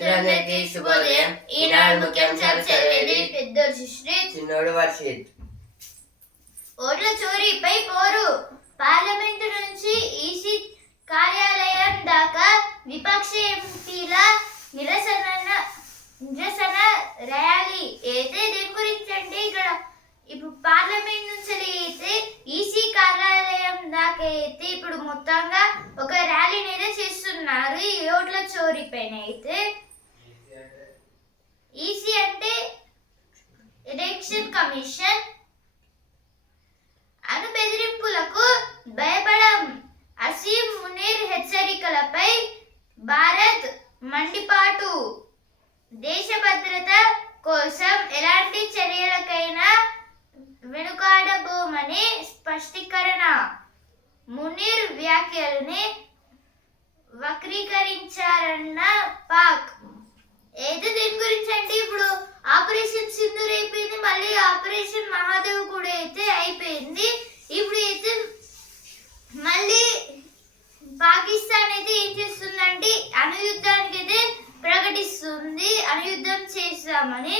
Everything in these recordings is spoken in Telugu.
మిత్రులందరికీ శుభోదయం. ఈనాడు ముఖ్యాంశాలు చదివేది పెద్ద సుశ్రీత్ చిన్నోడు వర్షిత్. ఓట్ల చోరీపై పోరు. పార్లమెంటు నుంచి ఈసీ కార్యాలయం దాకా విపక్ష ఎంపీల నిరసన నిరసన ర్యాలీ. అయితే దేని గురించి అంటే ఇక్కడ ఇప్పుడు పార్లమెంట్ నుంచి అయితే ఈసీ కార్యాలయం దాకా అయితే ఇప్పుడు మొత్తంగా ఒక ర్యాలీని అయితే చేస్తున్నారు ఈ ఓట్ల చోరీ పైన అయితే. ఈసీ అంటే ఎలక్షన్ కమిషన్. అను బెదిరింపులకు భయపడం. అసీం మునీర్ హెచ్చరికలపై భారత్ మండిపాటు. దేశ భద్రత కోసం ఎలాంటి చర్యలకైనా వెనుకాడబోమని స్పష్టీకరణ. మునీర్ వ్యాఖ్యల్ని వక్రీకరించారన్న పాక్. అయితే దీని గురించి అంటే ఇప్పుడు? ఆపరేషన్ సింధూర్ అయిపోయింది మళ్ళీ ఆపరేషన్ మహాదేవ్ కూడా అయితే అయిపోయింది. ఇప్పుడు అయితే మళ్ళీ పాకిస్తాన్ అయితే ఏం చేస్తుందంటే అనుయుద్ధానికి అయితే ప్రకటిస్తుంది. అనుయుద్ధం చేస్తామని.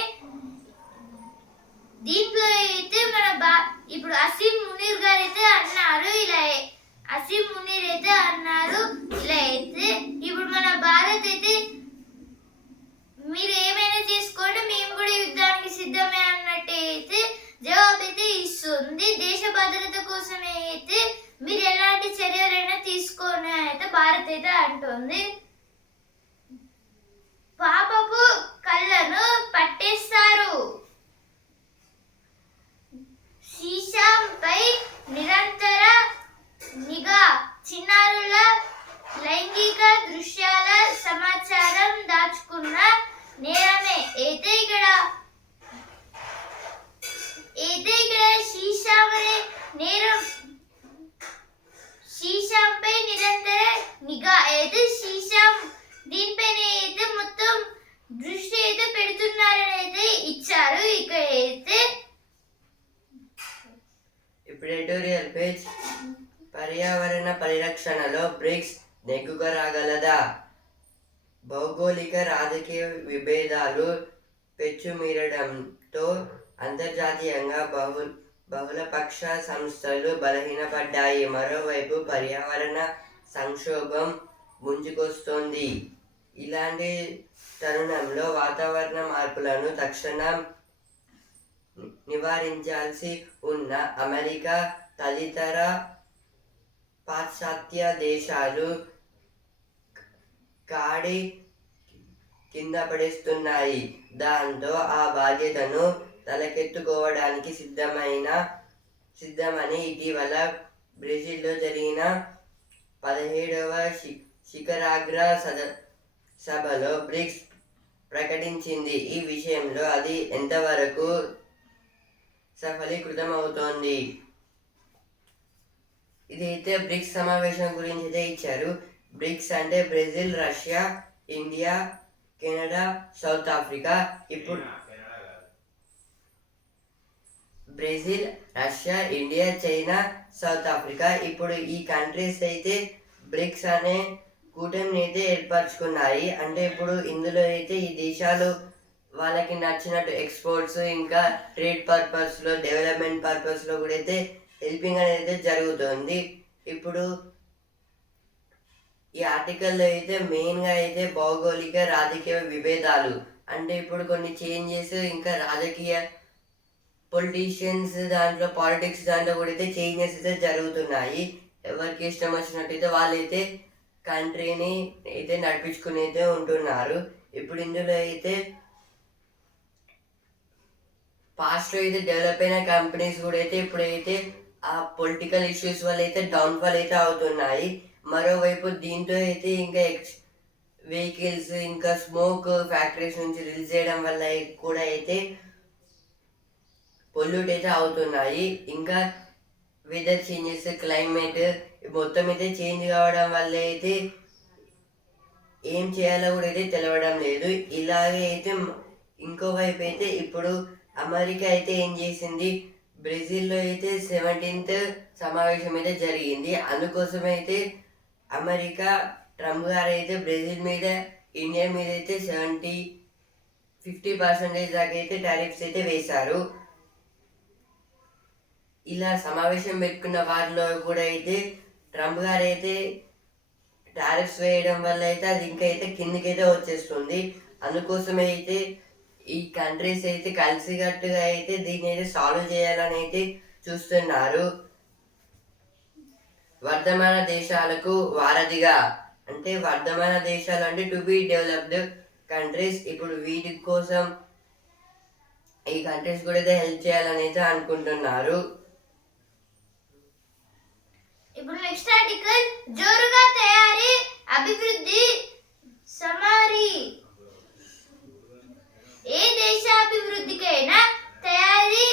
దీంట్లో అయితే మన బా ఇప్పుడు అసీం మునీర్ గారు అయితే అన్నారు ఇలా అసీం మునీర్ అయితే అన్నారు ఇలా అయితే ఇప్పుడు మన భారత్ అయితే మీరు ఏమైనా చేసుకోండి మేము కూడా యుద్ధానికి సిద్ధమే అన్నట్టు అయితే జవాబు అయితే ఇస్తుంది దేశ భద్రత కోసమే అయితే మీరు ఎలాంటి చర్యలైనా తీసుకోని అయితే భారత్ అయితే అంటుంది పాపపు కళ్ళను పట్టేస్తారు సీసాంపై నిరంతర నిఘా చిన్నారుల లైంగిక దృశ్యాల సమాచారం దాచుకున్న నేరమే అయితే ఇక్కడ అయితే ఇక్కడ శీషామనే నేరం శీషాంపై నిరంతర నిఘా అయితే శీషాం దీనిపైన అయితే మొత్తం దృష్టి అయితే పెడుతున్నారని అయితే ఇచ్చారు ఇక్కడ అయితే ఇప్పుడు ఎడిటోరియల్ పేజ్ పర్యావరణ పరిరక్షణలో బ్రిక్స్ నెగ్గుగా రాగలదా భౌగోళిక రాజకీయ విభేదాలు పెచ్చుమీరడంతో అంతర్జాతీయంగా బహు బహుళపక్ష సంస్థలు బలహీనపడ్డాయి. మరోవైపు పర్యావరణ సంక్షోభం ముంచుకొస్తోంది. ఇలాంటి తరుణంలో వాతావరణ మార్పులను తక్షణం నివారించాల్సి ఉన్న అమెరికా తదితర పాశ్చాత్య దేశాలు కాడి కింద పడేస్తున్నాయి. దాంతో ఆ బాధ్యతను తలకెత్తుకోవడానికి సిద్ధమైన సిద్ధమని ఇటీవల బ్రెజిల్లో జరిగిన పదిహేడవ శి శిఖరాగ్ర సద సభలో బ్రిక్స్ ప్రకటించింది. ఈ విషయంలో అది ఎంతవరకు సఫలీకృతమవుతోంది? ఇదైతే బ్రిక్స్ సమావేశం గురించి అయితే ఇచ్చారు. బ్రిక్స్ అంటే Brazil Russia India Canada South Africa. ఇప్పుడు Brazil Russia India China South Africa. ఇప్పుడు ఈ కంట్రీస్ అయితే బ్రిక్స్ అనే కూటమిని అయితే ఏర్పరచుకున్నాయి. అంటే ఇప్పుడు ఇందులో అయితే ఈ దేశాలు వాళ్ళకి నచ్చినట్టు ఎక్స్పోర్ట్స్ ఇంకా ట్రేడ్ పర్పస్లో డెవలప్మెంట్ పర్పస్లో కూడా అయితే హెల్పింగ్ అనేది జరుగుతుంది. ఇప్పుడు ఈ ఆర్టికల్లో అయితే మెయిన్గా అయితే భౌగోళిక రాజకీయ విభేదాలు. అంటే ఇప్పుడు కొన్ని చేంజెస్ ఇంకా రాజకీయ పొలిటీషియన్స్ దాంట్లో పాలిటిక్స్ దాంట్లో కూడా అయితే చేంజెస్ అయితే జరుగుతున్నాయి. ఎవరికి ఇష్టం వచ్చినట్టయితే వాళ్ళైతే కంట్రీని అయితే నడిపించుకుని అయితే ఉంటున్నారు. ఇప్పుడు ఇందులో అయితే పాస్ట్లో అయితే డెవలప్ అయిన కంపెనీస్ కూడా అయితే ఇప్పుడైతే ఆ పొలిటికల్ ఇష్యూస్ వల్ల అయితే డౌన్ఫాల్ అయితే అవుతున్నాయి. మరోవైపు దీంతో అయితే ఇంకా ఎక్స్ వెహికల్స్ ఇంకా స్మోక్ ఫ్యాక్టరీస్ నుంచి రిలీజ్ చేయడం వల్ల కూడా అయితే పొల్యూట్ అయితే అవుతున్నాయి. ఇంకా వెదర్ చేంజెస్ క్లైమేట్ మొత్తం అయితే చేంజ్ కావడం వల్ల అయితే ఏం చేయాలో కూడా అయితే తెలవడం లేదు. ఇలాగే అయితే ఇంకోవైపు అయితే ఇప్పుడు అమెరికా అయితే ఏం చేసింది? బ్రెజిల్లో అయితే సెవెంటీన్త్ సమావేశం అయితే జరిగింది. అందుకోసం అయితే అమెరికా ట్రంప్ గారు అయితే బ్రెజిల్ మీద ఇండియా మీద అయితే సెవెంటీ ఫిఫ్టీ పర్సెంటేజ్ దాకా అయితే టారిఫ్స్ అయితే వేశారు. ఇలా సమావేశం పెట్టుకున్న వారిలో కూడా అయితే ట్రంప్ గారు అయితే టారిఫ్స్ వేయడం వల్ల అయితే అది ఇంకా అయితే కిందకైతే వచ్చేస్తుంది. అందుకోసమే అయితే ఈ కంట్రీస్ అయితే కలిసికట్టుగా అయితే దీన్ని అయితే సాల్వ్ చేయాలని అయితే చూస్తున్నారు. వర్ధమాన దేశాలకు వారధిగా. అంటే వర్ధమాన దేశాలు అంటే టు బి డెవలప్డ్ కంట్రీస్ ఇప్పుడు వీటి కోసం ఈ కంట్రీస్ కూడా అయితే హెల్ప్ చేయాలని అయితే అనుకుంటున్నారు. ఇప్పుడు నెక్స్ట్ ఆర్టికల్ జోరుగా తయారీ అభివృద్ధి సమారీ. ఏ దేశ అభివృద్ధికైనా తయారీ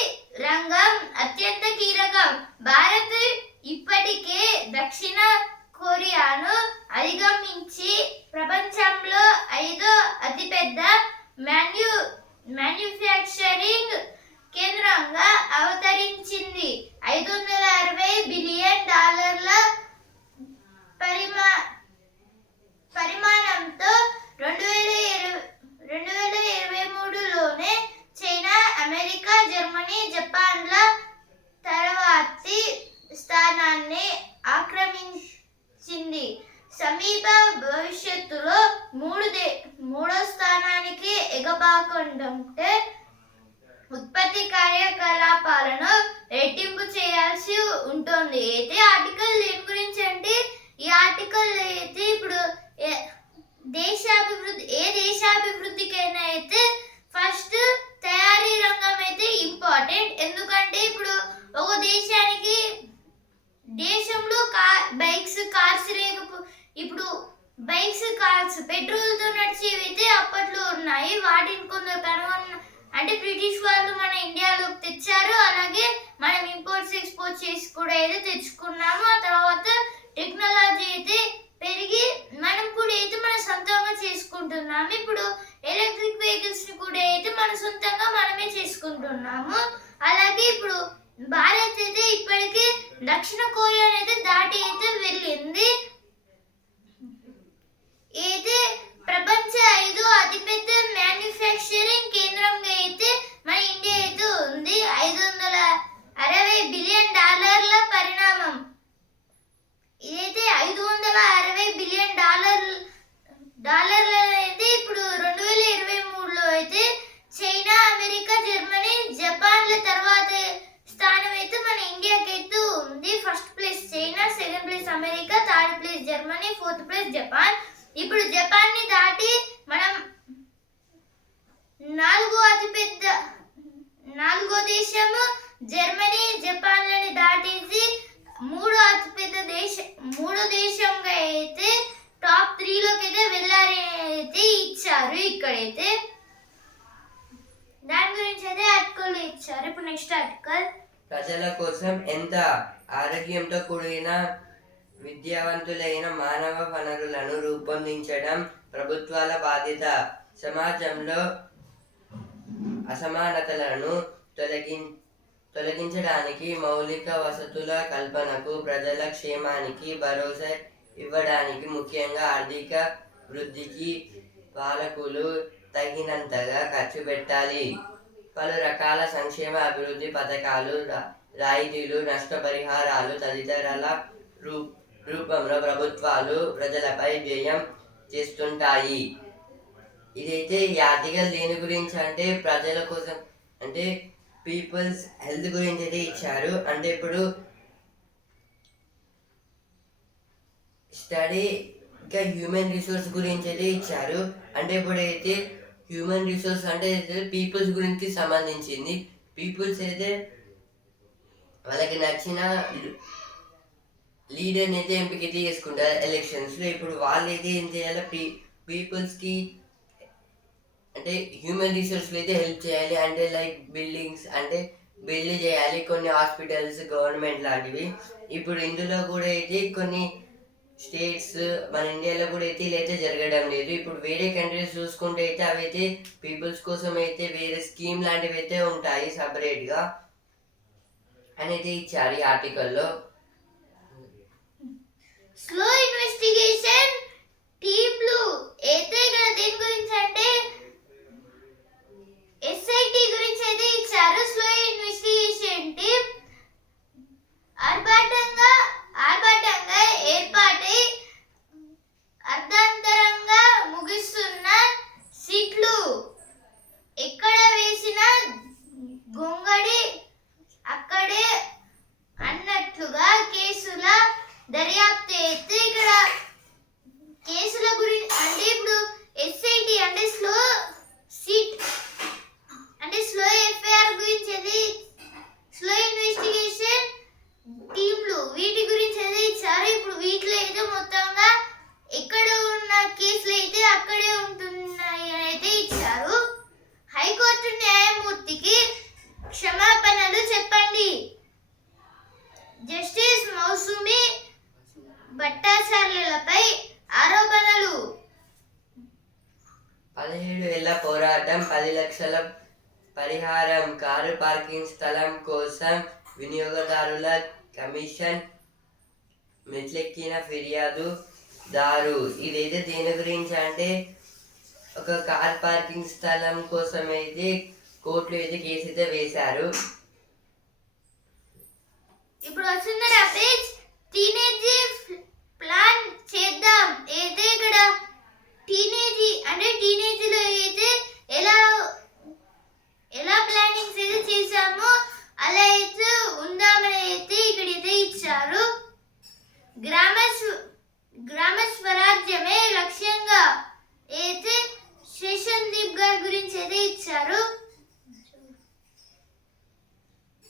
రంగం అత్యంత కీలకం. భారత్ ఇప్పటికే దక్షిణ కొరియాను అధిగమించి ప్రపంచంలో ఐదో అతిపెద్ద మాన్యు మ్యానుఫ్యాక్చరింగ్ కేంద్రంగా అవతరించింది. ఐదు వందల అరవై బిలియన్ డాలర్ల పరిమా పరిమాణంతో రెండు వేల ఇరవై రెండు వేల ఇరవై మూడులోనే చైనా అమెరికా జర్మనీ జపాన్ల తర్వాతి స్థానాన్ని ఆక్రమించింది. సమీప భవిష్యత్తులో మూడు దే మూడో స్థానానికి ఎగబాకుంటే ఉత్పత్తి కార్యకలాపాలను రెట్టింపు చేయాల్సి ఉంటుంది. అయితే ఆర్టికల్ దేని గురించి అంటే ఈ ఆర్టికల్ అయితే ఇప్పుడు దేశాభివృద్ధి ఏ దేశాభివృద్ధికైనా అయితే ఫస్ట్ తయారీ రంగం అయితే ఇంపార్టెంట్ ఎందుకంటే ఇప్పుడు ఒక దేశానికి దేశంలో కార్ బైక్స్ కార్స్ లేకపో ఇప్పుడు బైక్స్ కార్స్ పెట్రోల్తో నడిచేవి అయితే అప్పట్లో ఉన్నాయి. వాటిని కొందరు కనుగొన్న అంటే బ్రిటిష్ వాళ్ళు మన ఇండియాలోకి తెచ్చారు. అలాగే మనం ఇంపోర్ట్స్ ఎక్స్పోర్ట్ చేసి కూడా అయితే తెచ్చుకున్నాము. ఆ తర్వాత టెక్నాలజీ అయితే పెరిగి మనం కూడా అయితే మన సొంతంగా చేసుకుంటున్నాము. ఇప్పుడు ఎలక్ట్రిక్ వెహికల్స్ని కూడా అయితే మన సొంతంగా మనమే చేసుకుంటున్నాము. అలాగే ఇప్పుడు భారత్ అయితే ఇప్పటికీ దక్షిణ కొరియా అయితే దాటి అయితే వెళ్ళింది. అయితే ప్రపంచ ఐదు అతిపెద్ద మ్యానుఫ్యాక్చరింగ్ కేంద్రంగా అయితే మన ఇండియా అయితే ఉంది. ఐదు వందల అరవై బిలియన్ డాలర్ల పరిణామం. ఇదైతే ఐదు వందల అరవై బిలియన్ డాలర్ డాలర్ల అయితే ఇప్పుడు రెండు వేల ఇరవై మూడులో అయితే చైనా అమెరికా జర్మనీ జపాన్ల తర్వాత స్థానం అయితే మన ఇండియాకి అయితే ఉంది. First place China second place America third place Germany fourth place Japan. ఇప్పుడు జపాన్ని దాటి మనం నాలుగో అతిపెద్ద నాలుగో దేశము జర్మనీ జపాన్లని దాటేసి మూడో అతిపెద్ద దేశ మూడో దేశంగా అయితే టాప్ త్రీలోకి అయితే వెళ్ళాలి అయితే ఇచ్చారు ఇక్కడైతే. దాని గురించి అయితే ఆర్టికల్ ఇచ్చారు. ఇప్పుడు నెక్స్ట్ ఆర్టికల్ ప్రజల కోసం ఎంత ఆరోగ్యంతో కూడిన విద్యావంతులైన మానవ వనరులను రూపొందించడం ప్రభుత్వాల బాధ్యత? సమాజంలో అసమానతలను తొలగించ తొలగించడానికి మౌలిక వసతుల కల్పనకు ప్రజల క్షేమానికి భరోసా ఇవ్వడానికి ముఖ్యంగా ఆర్థిక వృద్ధికి పాలకులు తగినంతగా ఖర్చు పెట్టాలి. పలు రకాల సంక్షేమ అభివృద్ధి పథకాలు రాయితీలు నష్టపరిహారాలు తదితరాల రూ రూపంలో ప్రభుత్వాలు ప్రజలపై వ్యయం చేస్తుంటాయి. ఇదైతే ఈ ఆర్థిక దేని గురించి అంటే ప్రజల కోసం అంటే పీపుల్స్ హెల్త్ గురించి అయితే ఇచ్చారు. అంటే ఇప్పుడు స్టడీ ఇంకా హ్యూమన్ రిసోర్స్ గురించి అయితే ఇచ్చారు. అంటే ఇప్పుడు అయితే హ్యూమన్ రిసోర్స్ అంటే పీపుల్స్ గురించి సంబంధించింది. పీపుల్స్ అయితే వాళ్ళకి నచ్చిన లీడర్ని అయితే ఎంపిక చేసుకుంటారు ఎలక్షన్స్లో. ఇప్పుడు వాళ్ళు అయితే ఏం చేయాలి? పీ పీపుల్స్కి అంటే హ్యూమన్ రిసోర్స్లో అయితే హెల్ప్ చేయాలి. అంటే లైక్ బిల్డింగ్స్ అంటే బిల్డ్ చేయాలి. కొన్ని హాస్పిటల్స్ గవర్నమెంట్ లాంటివి. ఇప్పుడు ఇందులో కూడా అయితే కొన్ని స్టేట్స్ మన ఇండియాలో కూడా అయితే ఇలా అయితే జరగడం లేదు. ఇప్పుడు వేరే కంట్రీస్ చూసుకుంటే అయితే అవి అయితే పీపుల్స్ కోసం అయితే వేరే స్కీమ్ లాంటివి అయితే ఉంటాయి సపరేట్గా అని అయితే ఇచ్చారు ఈ ఆర్టికల్లో స్లో ఇన్వెస్టిగేషన్ టీమ్లు అయితే ఇక్కడ దేని గురించి అంటే ఎస్ఐటి గురించి అయితే ఇచ్చారు. స్లో ఇన్వెస్టిగేషన్ టీమ్ ఆర్భాటంగా ఆర్భాటంగా ఏర్పాటై అర్ధాంతరంగా ముగిస్తున్న సీట్లు ఎక్కడ వేసిన గొంగడి అక్కడే అన్నట్లుగా కేసుల దర్యాప్తు అయితే ఇక్కడ కేసుల గురించి అంటే ఇప్పుడు ఎస్ఐటి అంటే స్లో సీట్ అంటే స్లో ఎఫ్ఐఆర్ గురించి అది స్లో ఇన్వెస్టిగేషన్ టీంలు వీటి గురించి అయితే ఇచ్చారు ఇప్పుడు వీటిలో అయితే మొత్తంగా ఎక్కడ ఉన్న కేసులు అయితే అక్కడే ఉంటున్నాయి అని అయితే ఇచ్చారు హైకోర్టు న్యాయమూర్తికి క్షమాపణలు చెప్పండి జస్టిస్ మౌసుమి భట్టాచార్యులపై ఆరోపణలు. పదిహేడు ఏళ్ళ పోరాటం పది లక్షల పరిహారం కారు పార్కింగ్ స్థలం కోసం వినియోగదారుల కమిషన్ మెట్లెక్కిన ఫిర్యాదు దారు. ఇదైతే దేని గురించి అంటే ఒక కార్ పార్కింగ్ స్థలం కోసం అయితే కోర్టులో అయితే కేసు అయితే వేశారు. ఇప్పుడు టీనేజ్ ప్లాన్ చేద్దాం. అయితే ఇక్కడ టీనేజ్ అంటే టీనేజ్లో అయితే ఎలా ఎలా ప్లానింగ్స్ అయితే చేశామో అలా అయితే ఉందామని అయితే ఇక్కడైతే ఇచ్చారు. గ్రా స్వ- గ్రామ స్వరాజ్యమే లక్ష్యంగా అయితే శేషన్ దీప్ గారి గురించి అయితే ఇచ్చారు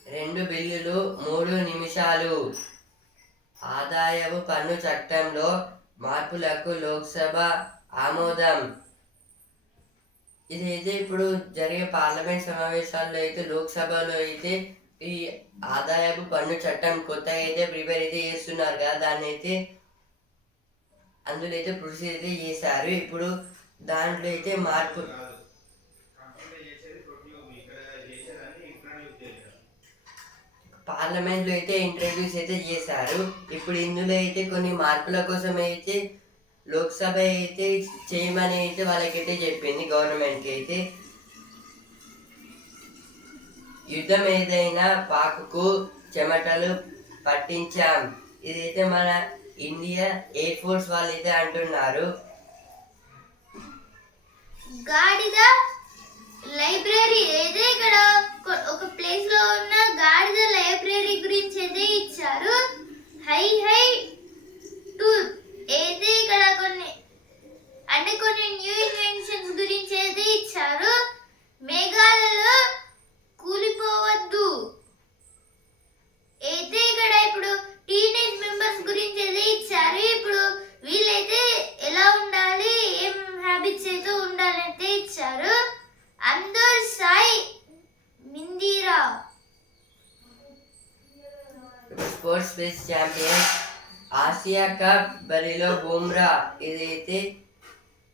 రెండు బిల్లులు మూడు నిమిషాలు ఆదాయపు పన్ను చట్టంలో మార్పులకు లోక్సభ ఆమోదం. ఇదైతే ఇప్పుడు జరిగే పార్లమెంట్ సమావేశాల్లో అయితే లోక్సభలో అయితే ఈ ఆదాయపు పన్ను చట్టం కొత్తగా అయితే ప్రిపేర్ అయితే చేస్తున్నారు కదా దాన్ని అయితే అందులో అయితే ప్రొసీజ్ అయితే చేశారు. ఇప్పుడు దాంట్లో అయితే మార్పు పార్లమెంట్లో అయితే ఇంట్రడ్యూస్ అయితే చేశారు. ఇప్పుడు ఇందులో అయితే కొన్ని మార్పుల కోసం అయితే లోక్సభ అయితే చేయమని అయితే వాళ్ళకైతే చెప్పింది గవర్నమెంట్కి అయితే. యుద్ధం ఏదైనా పాకుకు చెమటలు పట్టించాం. ఇదైతే మన ఇండియా ఎయిర్ ఫోర్స్ వాళ్ళు అయితే అంటున్నారు. గాడిద లైబ్రరీ అయితే ఇక్కడ ఒక ప్లేస్లో ఉన్న గాడిద లైబ్రరీ గురించి అయితే ఇచ్చారు? హై హై టూర్ అయితే ఇక్కడ కొన్ని అంటే కొన్ని న్యూ ఇన్వెన్షన్స్ గురించి అయితే ఇచ్చారు? మేఘాలలో కూలిపోవద్దు. అయితే ఇక్కడ ఇప్పుడు టీనేజ్ మెంబర్స్ గురించి అయితే ఇచ్చారు ఇప్పుడు వీళ్ళైతే ఎలా ఉండాలి ఏం హ్యాబిట్స్ అయితే ఉండాలి అయితే ఇచ్చారు అందర్ సాయి మిందీరా sports space champion Asia cup బరిలో బుమ్రా. ఇదైతే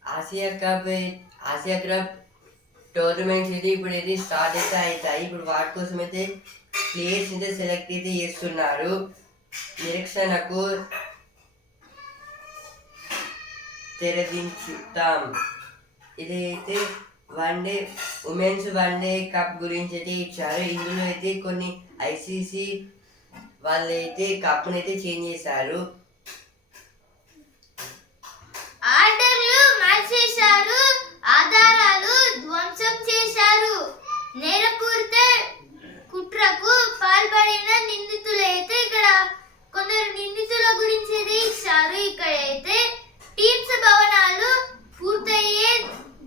Asia cup Asia cup tournaments ఇది ఇప్పుడు ఇది స్టార్ట్ అయితే అవుతాయి. ఇప్పుడు వాటి కోసం అయితే ప్లేయర్స్ అయితే సెలెక్ట్ అయితే చేస్తున్నారు. నిరీక్షణకు తెరదించుతాం. ఇదైతే one day women's one day cup గురించి అయితే ఇచ్చారు. ఇందులో అయితే కొన్ని ఐసీసీ వాళ్ళైతే కప్ను అయితే చేంజ్ చేశారు. ఆధారాలు ధ్వంసం చేశారు. నేరపూరిత కుట్రకు పాల్పడిన నిందితులైతే ఇక్కడ కొందరు నిందితుల గురించి అయితే ఇచ్చారు ఇక్కడైతే టీమ్స్ భవనాలు పూర్తయ్యే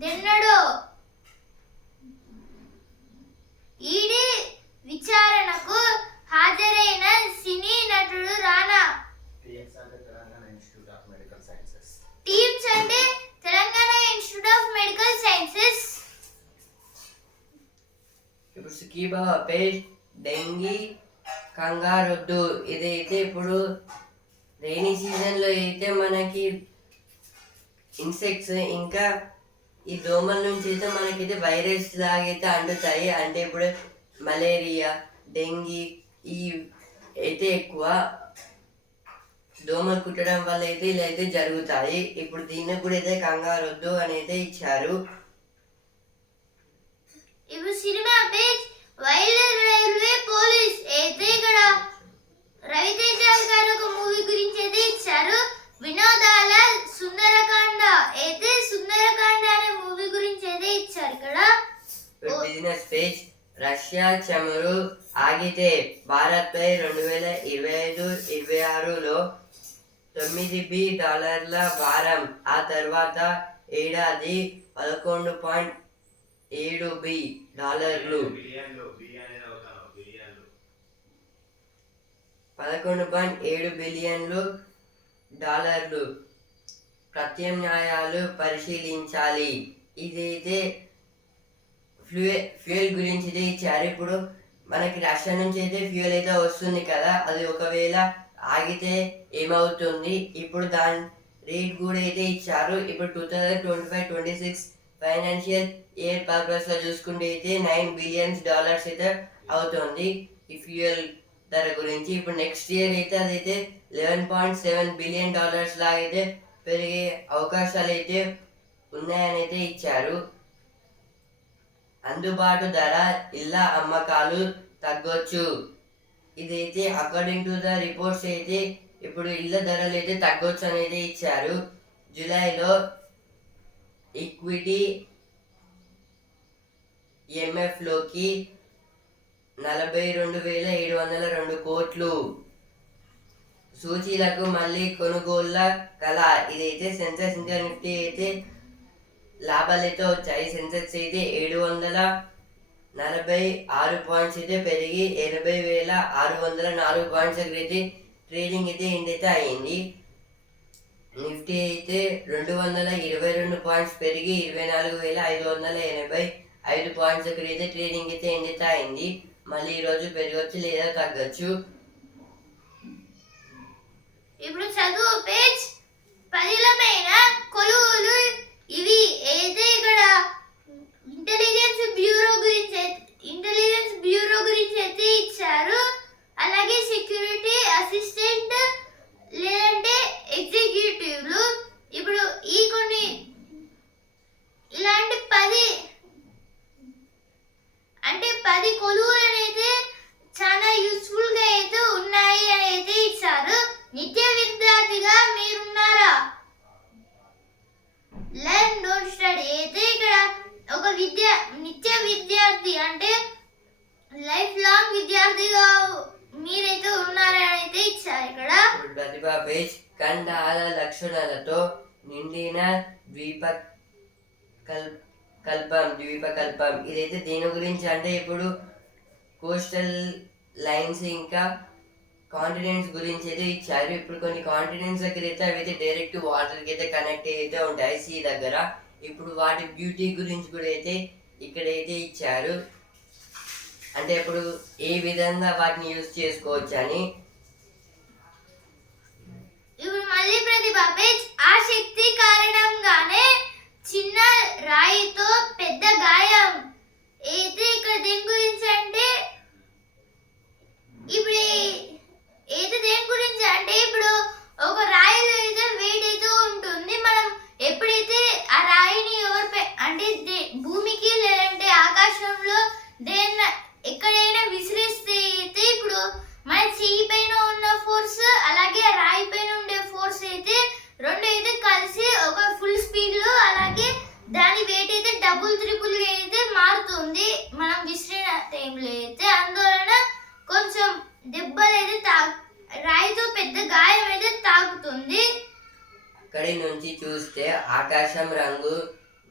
దెన్నడో ఈడీ విచారణకు హాజరైన సినీ నటుడు రానా. టీమ్స్ అంటే Telangana institute of medical sciences. ఇప్పుడు సుఖీబాబాపై డెంగీ కంగారొద్దు. ఇదైతే ఇప్పుడు రైనీ సీజన్లో అయితే మనకి ఇన్సెక్ట్స్ ఇంకా ఈ దోమల నుంచి అయితే మనకైతే వైరస్ లాగైతే అంటుతాయి. అంటే ఇప్పుడు మలేరియా డెంగీ ఈ అయితే ఎక్కువ. దోమలు కుట్టడం వల్ల అయితే ఇలా అయితే జరుగుతాయి. ఇప్పుడు దీనికి కూడా అయితే కంగారు వద్దు అని అయితే ఇచ్చారు. ఇప్పుడు cinema page wild railway police అయితే ఇక్కడ రవితేజ గారు ఒక మూవీ గురించి అయితే ఇచ్చారు. వినోదాల సుందరకాండ అయితే సుందరకాండ అనే మూవీ గురించి అయితే ఇచ్చారు ఇక్కడ. బిజినెస్ పేజ్ రష్యా చమురు ఆగితే భారత్ పై రెండు వేల ఇరవై ఐదు ఇరవై ఆరులో తొమ్మిది బి డాలర్ల భారం. ఆ తర్వాత ఏడాది పదకొండు పాయింట్ ఏడు బి డాలర్లు. పదకొండు పాయింట్ ఏడు బిలియన్లు డాలర్లు. ప్రత్యామ్నాయాలు పరిశీలించాలి. ఇదైతే ఫ్యూయల్ ఫ్యూయల్ గురించి అయితే ఇచ్చారు. ఇప్పుడు మనకి రష్యా నుంచి అయితే ఫ్యూయల్ అయితే వస్తుంది కదా. అది ఒకవేళ ఆగితే ఏమవుతుంది? ఇప్పుడు దాని రేట్ కూడా అయితే ఇచ్చారు. ఇప్పుడు two thousand twenty five twenty six financial year పర్పస్లో చూసుకుంటే అయితే నైన్ బిలియన్స్ డాలర్స్ అయితే అవుతుంది. ఈ ఫ్యూయల్ ధర గురించి ఇప్పుడు నెక్స్ట్ ఇయర్ అయితే అదైతే eleven point seven billion dollars లాగా అయితే పెరిగే అవకాశాలు అయితే ఉన్నాయని అయితే ఇచ్చారు. అందుబాటు ధర ఇళ్ళ అమ్మకాలు తగ్గొచ్చు. ఇదైతే అకార్డింగ్ టు ద రిపోర్ట్స్ అయితే ఇప్పుడు ఇళ్ళ ధరలు అయితే తగ్గొచ్చు అనేది ఇచ్చారు. జూలైలో ఈక్విటీ ఎంఎఫ్లోకి నలభై రెండు వేల ఏడు వందల రెండు కోట్లు. సూచీలకు మళ్ళీ కొనుగోళ్ళ కళ. ఇదైతే సెన్సెక్స్ ఇంకా నిఫ్టీ అయితే లాభాలు అయితే వచ్చాయి. సెన్సెక్స్ అయితే ఏడు వందల నలభై ఆరు పాయింట్స్ అయితే పెరిగి ఎనభై వేల ఆరు వందల నాలుగు పాయింట్స్ దగ్గర అయితే ట్రేడింగ్ అయితే ఎండ్ అయితే అయింది నిఫ్టీ అయితే రెండు వందల ఇరవై రెండు పాయింట్స్ పెరిగి ఇరవై నాలుగు వేల ఐదు వందల ఎనభై ఐదు పాయింట్స్ దగ్గర అయితే ట్రేడింగ్ అయితే ఎండ్ అయితే అయింది మళ్ళీ ఈరోజు పెరగచ్చు లేదా తగ్గచ్చు. ఇప్పుడు చదువు పేజ్ పదిలమైన కొలువులు ఇవి ఏదైతే ఇక్కడ ఇంటెలిజెన్స్ బ్యూరో గురించి ఇంటెలిజెన్స్ బ్యూరో గురించి అయితే ఇచ్చారు. అలాగే సెక్యూరిటీ అసిస్టెంట్ లేదంటే ఎగ్జిక్యూటివ్లు ఇప్పుడు ఈ కొన్ని ఇలాంటి పది అంటే పది కొలువులు అయితే చాలా యూస్ఫుల్గా అయితే ఉన్నాయి అని అయితే ఇచ్చారు నిత్య విద్యార్థిగా మీరున్నారా లెర్న్ డోంట్ స్టడీ అయితే ఇక్కడ ఒక విద్య నిత్య విద్యార్థి అంటే లైఫ్ లాంగ్ విద్యార్థిగా మీరైతే ఉన్నారని అయితే ఇచ్చారు ఇక్కడ ఇప్పుడు ప్రతిభా పేజ్ కండాల లక్షణాలతో నిండిన ద్వీప కల్ కల్పం ద్వీపకల్పం. ఇదైతే దీని గురించి అంటే ఇప్పుడు కోస్టల్ లైన్స్ ఇంకా కాంటినెంట్స్ గురించి అయితే ఇచ్చారు ఇప్పుడు కొన్ని కాంటినెంట్స్ దగ్గర అయితే అవి అయితే డైరెక్ట్ వాటర్కి అయితే కనెక్ట్ అయితే ఉంటాయి సీ దగ్గర. ఇప్పుడు వాటి బ్యూటీ గురించి కూడా అయితే ఇక్కడైతే ఇచ్చారు. అంటే ఇప్పుడు ఏ విధంగా వాటిని యూజ్ చేసుకోవచ్చు అని. ఇప్పుడు మళ్ళీ ప్రతిభ పేజ్ ఆ శక్తి కారణంగానే చిన్న రాయితో పెద్ద గాయం. అయితే ఇక్కడ దేని గురించి అంటే ఇప్పుడు అయితే దేని గురించి అంటే ఇప్పుడు ఒక రాయిలో అయితే వెయిట్ అయితే ఉంటుంది. మనం ఎప్పుడైతే ఆ రాయిని ఎవరిపై అంటే దే- భూమికి లేదంటే ఆకాశంలో దేన్న ఎక్కడైనా విసిరిస్తే అయితే ఇప్పుడు మన చెయ్యి పైన ఉన్న ఫోర్స్ అలాగే ఆ రాయి పైన ఉండే ఫోర్స్ అయితే రెండు అయితే కలిసి ఒక ఫుల్ స్పీడ్లో అలాగే దాని వెయిట్ అయితే డబుల్ త్రిపుల్ అయితే మారుతుంది. మనం విసిరిన టైంలో అయితే అందువలన కొంచెం దెబ్బలు అయితే తా రాయితో పెద్ద గాయం అయితే తాకుతుంది. అక్కడి నుంచి చూస్తే ఆకాశం రంగు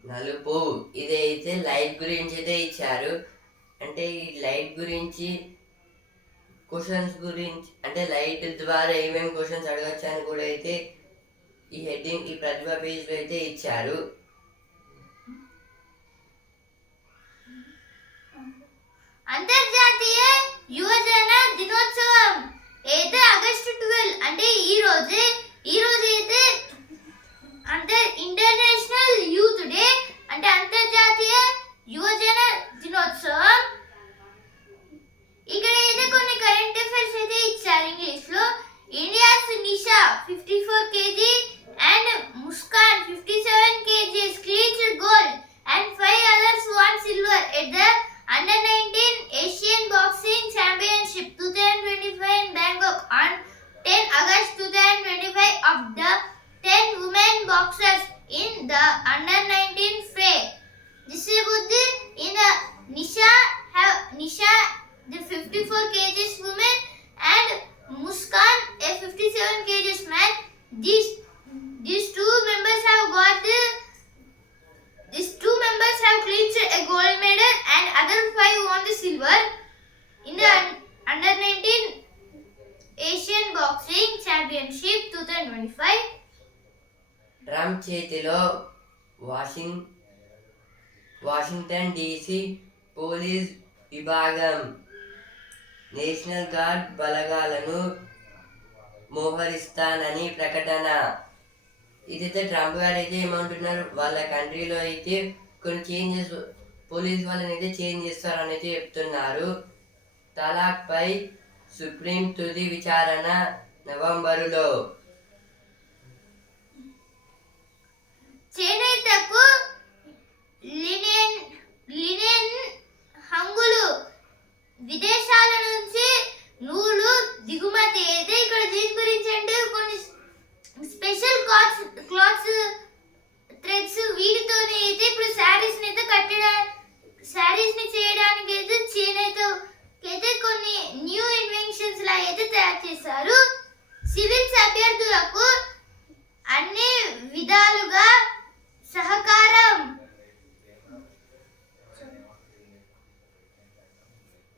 నలుపు. ఇదైతే లైట్ గురించి అయితే ఇచ్చారు. అంటే ఈ లైట్ గురించి క్వశ్చన్స్ గురించి అంటే లైట్ ద్వారా ఏమేమి క్వశ్చన్స్ అడగచ్చు అని కూడా అయితే ఈ హెడ్డింగ్ ఈ ప్రతిభ పేజ్లో అయితే ఇచ్చారు. అంతర్జాతీయ యువజన దినోత్సవం. అయితే ఆగస్టు ట్వెల్వ్ అంటే ఈ రోజే ఈ రోజు అయితే These these two members have got the these two members have clinched a gold medal and other five won the silver in the un- under 19 Asian Boxing Championship 2025. Trump చేతిలో వాషింగ్ వాషింగ్టన్ డీసీ పోలీస్ విభాగం నేషనల్ గార్డ్ బలగాలను మోహరిస్తానని ప్రకటన. ఇదైతే ట్రంప్ గారు అయితే ఏమంటున్నారు? వాళ్ళ కంట్రీలో అయితే కొన్ని చేంజెస్ పోలీస్ వాళ్ళని అయితే చేంజ్ చేస్తారని అయితే చెప్తున్నారు. తలాక్ పై సుప్రీం తుది విచారణ నవంబరులో. చేనేతకు లినెన్ లినెన్ హంగులు విదేశాల నుంచి నూలు దిగుమతి అయితే ఇక్కడ దీని గురించి అంటే కొన్ని స్పెషల్ క్లాత్స్ క్లాత్స్ థ్రెడ్స్ వీటితోనే అయితే ఇప్పుడు శారీస్ అయితే కట్టడా శారీస్ని చేయడానికి అయితే చేనేత అయితే కొన్ని న్యూ ఇన్వెన్షన్స్ లా అయితే తయారు చేశారు. సివిల్స్ అభ్యర్థులకు అన్ని విధాలుగా సహకారం.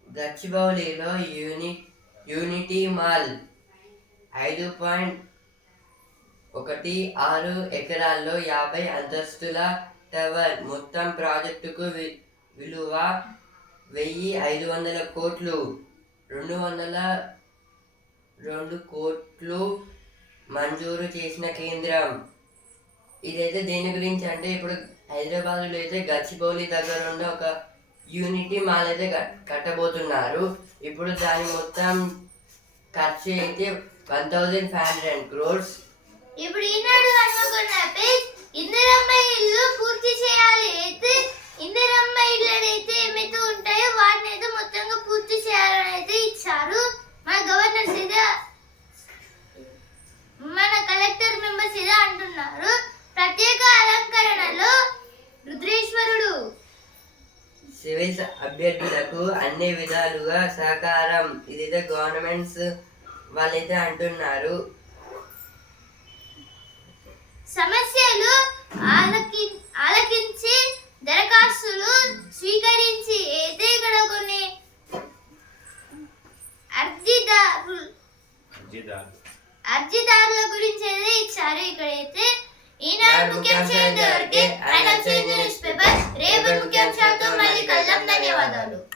గచ్చిబౌలిలో యూని యూనిటీ మాల్ ఐదు పాయింట్ ఒకటి ఆరు ఎకరాల్లో యాభై అంతస్తుల టవర్. మొత్తం ప్రాజెక్టుకు వి- విలువ వెయ్యి ఐదు వందల కోట్లు. రెండు వందల రెండు కోట్లు మంజూరు చేసిన కేంద్రం. ఇదైతే దేని గురించి అంటే ఇప్పుడు హైదరాబాద్లో అయితే గచ్చిబౌలి దగ్గర ఉన్న ఒక యూనిటీ మాల్ అయితే కట్టబోతున్నారు. ఇప్పుడు దాని మొత్తం ఖర్చు అయితే one thousand five hundred crores ఇప్పుడు ఈనాడు అనుకున్న పేజ్ ఇందిరమ్మ ఇల్లు పూర్తి చేయాలి అయితే ఇందిరమ్మ ఇల్లు అయితే ఏమైతే ఉంటాయో వాటిని అయితే మొత్తంగా పూర్తి చేయాలని అయితే ఇచ్చారు మన గవర్నర్ సీదా మన కలెక్టర్ మెంబర్స్ ఇదే అంటున్నారు ప్రత్యేక అలంకరణలో రుద్రేశ్వరుడు సివిల్స్ అభ్యర్థులకు అన్ని విధాలుగా సహకారం. ఇదైతే గవర్నమెంట్స్ వాళ్ళైతే అంటున్నారు. సమస్యలు ఆలకి ఆలకించి దరఖాస్తులు స్వీకరించి అయితే ఇక్కడ కొన్ని అర్జీదారు అర్జీదారు. అర్జీదారుల గురించి అయితే ఇచ్చారు. ఇక్కడైతే ఈనాడు ముఖ్యాంశాలు దొరికితే ఐ లవ్ న్యూస్ పేపర్ రేపు ముఖ్యాంశాలతో మళ్ళీ కలుద్దాం. ధన్యవాదాలు.